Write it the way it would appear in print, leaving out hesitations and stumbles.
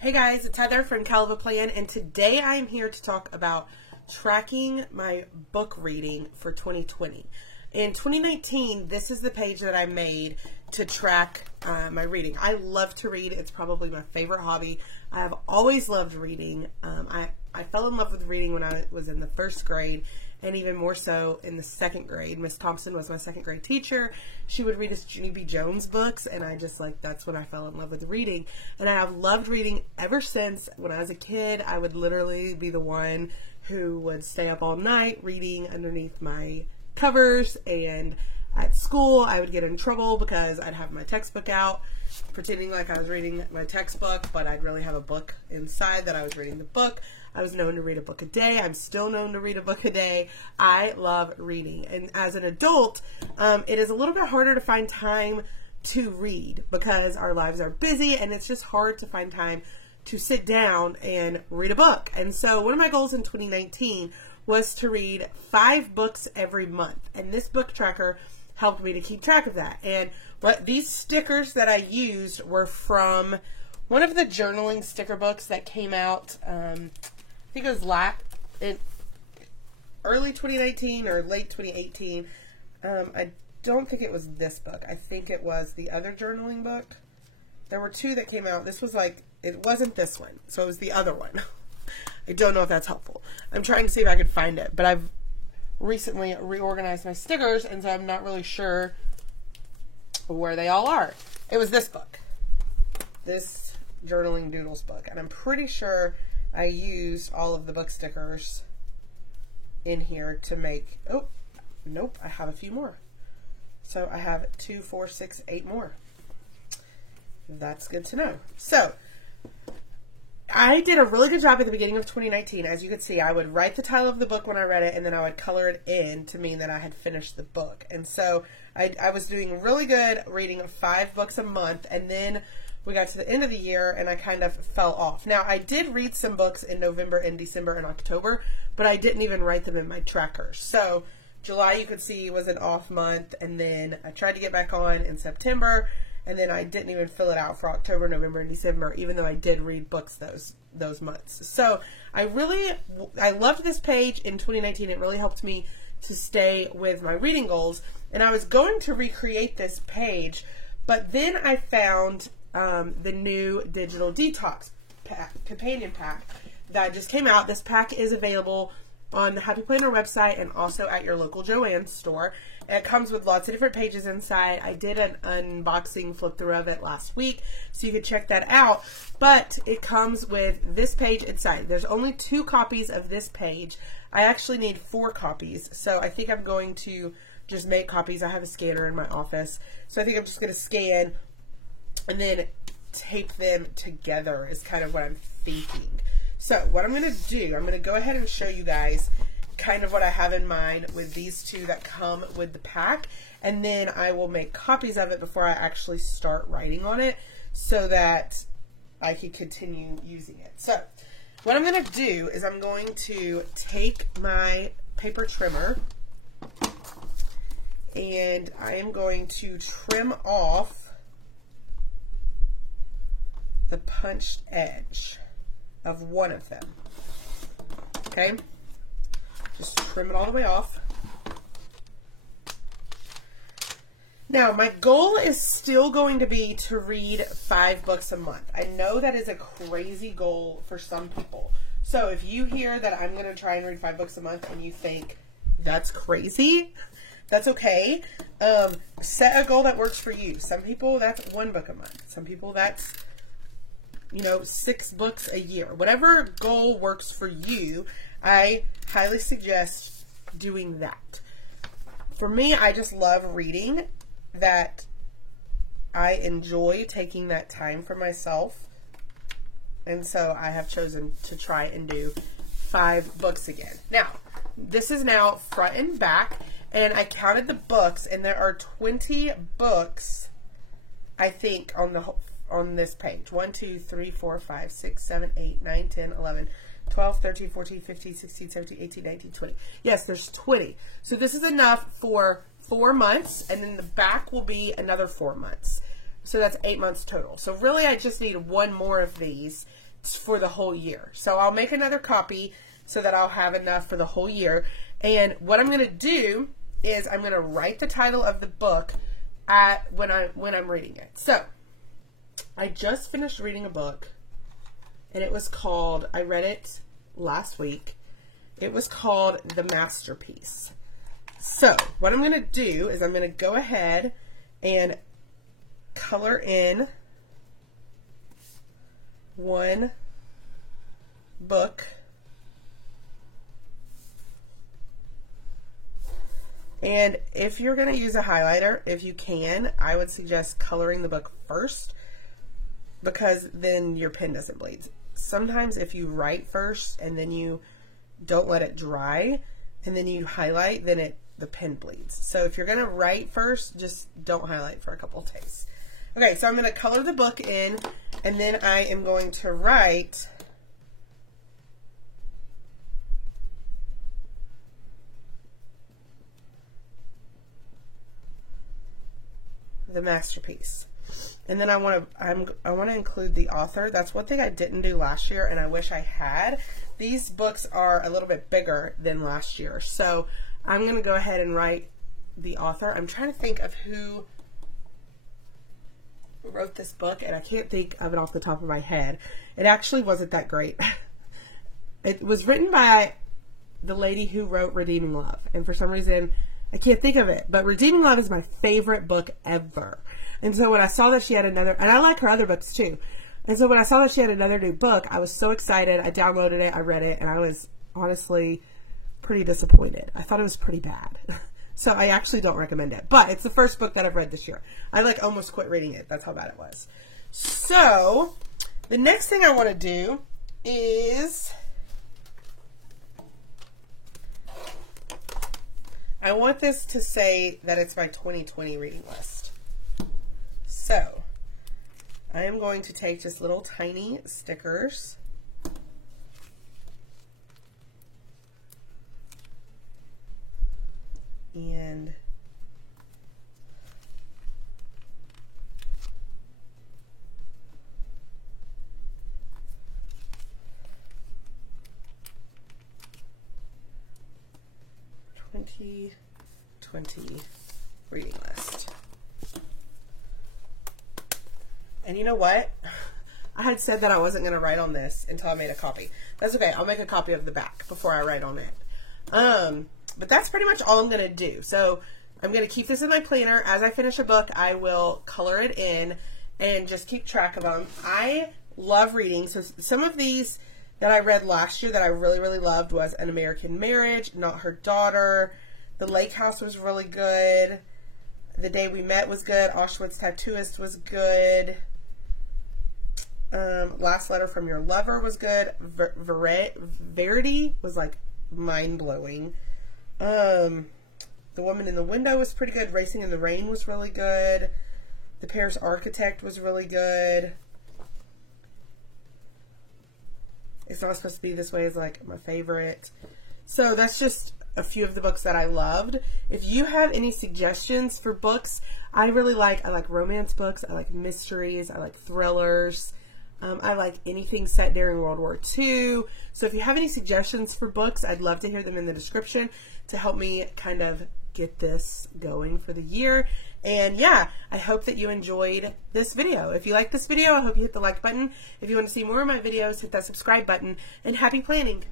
Hey guys, it's Heather from Cal of a Plan, and today I am here to talk about tracking my book reading for 2020. In 2019, this is the page that I made to track my reading. I love to read. It's probably my favorite hobby. I have always loved reading. I fell in love with reading when I was in the first grade, and even more so in the second grade. Miss Thompson was my second grade teacher. She would read us Junie B. Jones books, and that's when I fell in love with reading. And I have loved reading ever since. When I was a kid, I would literally be the one who would stay up all night reading underneath my covers, and at school I would get in trouble because I'd have my textbook out, pretending like I was reading my textbook, but I'd really have a book inside that I was reading the book. I was known to read a book a day. I'm still known to read a book a day. I love reading. And as an adult, it is a little bit harder to find time to read because our lives are busy, and it's just hard to find time to sit down and read a book. And so one of my goals in 2019 was to read 5 books every month. And this book tracker helped me to keep track of that. And these stickers that I used were from one of the journaling sticker books that came out, I think it was in early 2019 or late 2018. I don't think it was this book. I think it was the other journaling book. There were 2 that came out. This was it wasn't this one, so it was the other one. I don't know if that's helpful. I'm trying to see if I could find it, but I've recently reorganized my stickers, and so I'm not really sure where they all are. It was this book, this Journaling Doodles book, and I'm pretty sure I used all of the book stickers in here to make, oh, nope, I have a few more. So I have 2, 4, 6, 8 more. That's good to know. So I did a really good job at the beginning of 2019. As you could see, I would write the title of the book when I read it, and then I would color it in to mean that I had finished the book. And so I was doing really good reading 5 books a month, and then we got to the end of the year and I kind of fell off. Now, I did read some books in November and December and October, but I didn't even write them in my trackers. So July, you could see, was an off month, and then I tried to get back on in September, and then I didn't even fill it out for October, November, and December, even though I did read books those months. So I loved this page in 2019. It really helped me to stay with my reading goals, and I was going to recreate this page, but then I found the new Digital Detox companion pack that just came out. This pack is available on the Happy Planner website and also at your local Joann's store. And it comes with lots of different pages inside. I did an unboxing flip through of it last week, so you can check that out. But it comes with this page inside. There's only 2 copies of this page. I actually need 4 copies, so I think I'm going to just make copies. I have a scanner in my office, so I think I'm just going to scan and then tape them together is kind of what I'm thinking. So what I'm going to do, I'm going to go ahead and show you guys kind of what I have in mind with these 2 that come with the pack, and then I will make copies of it before I actually start writing on it so that I can continue using it. So what I'm going to do is I'm going to take my paper trimmer and I am going to trim off the punched edge of one of them. Okay? Just trim it all the way off. Now, my goal is still going to be to read 5 books a month. I know that is a crazy goal for some people. So if you hear that I'm going to try and read 5 books a month and you think that's crazy, that's okay. Set a goal that works for you. Some people, that's 1 book a month. Some people, that's 6 books a year. Whatever goal works for you, I highly suggest doing that. For me, I just love reading, that I enjoy taking that time for myself, and so I have chosen to try and do 5 books again. Now, this is now front and back, and I counted the books, and there are 20 books, I think, on this page. 1, 2, 3, 4, 5, 6, 7, 8, 9, 10, 11, 12, 13, 14, 15, 16, 17, 18, 19, 20. Yes, there's 20. So this is enough for 4 months, and then the back will be another 4 months. So that's 8 months total. So really I just need 1 more of these for the whole year. So I'll make another copy so that I'll have enough for the whole year. And what I'm going to do is I'm going to write the title of the book when I'm reading it. So I just finished reading a book, and it was called, I read it last week. It was called The Masterpiece. So what I'm going to do is I'm going to go ahead and color in one book. And if you're going to use a highlighter, if you can, I would suggest coloring the book first, because then your pen doesn't bleed. Sometimes if you write first and then you don't let it dry and then you highlight, then the pen bleeds. So if you're going to write first, just don't highlight for a couple of days. Okay, so I'm going to color the book in, and then I am going to write The Masterpiece. And then I want to include the author. That's one thing I didn't do last year, and I wish I had. These books are a little bit bigger than last year, so I'm going to go ahead and write the author. I'm trying to think of who wrote this book, and I can't think of it off the top of my head. It actually wasn't that great. It was written by the lady who wrote Redeeming Love, and for some reason I can't think of it, but Redeeming Love is my favorite book ever. And so when I saw that she had another, and I like her other books too, and so when I saw that she had another new book, I was so excited. I downloaded it, I read it, and I was honestly pretty disappointed. I thought it was pretty bad. So I actually don't recommend it. But it's the first book that I've read this year. I like almost quit reading it. That's how bad it was. So the next thing I want to do is I want this to say that it's my 2020 reading list. So I am going to take just little tiny stickers and "2020 reading list." And you know what? I had said that I wasn't going to write on this until I made a copy. That's okay. I'll make a copy of the back before I write on it. But that's pretty much all I'm going to do. So I'm going to keep this in my planner. As I finish a book, I will color it in and just keep track of them. I love reading. So some of these that I read last year that I really, really loved was An American Marriage, Not Her Daughter, The Lake House was really good, The Day We Met was good, Auschwitz Tattooist was good, Last Letter from Your Lover was good, Verity was like mind-blowing, The Woman in the Window was pretty good, Racing in the Rain was really good, The Paris Architect was really good, It's Not Supposed to Be This Way is like my favorite. So that's just a few of the books that I loved. If you have any suggestions for books, I like romance books, I like mysteries, I like thrillers, I like anything set during World War II. So if you have any suggestions for books, I'd love to hear them in the description to help me kind of get this going for the year. And yeah, I hope that you enjoyed this video. If you like this video, I hope you hit the like button. If you want to see more of my videos, hit that subscribe button, and happy planning.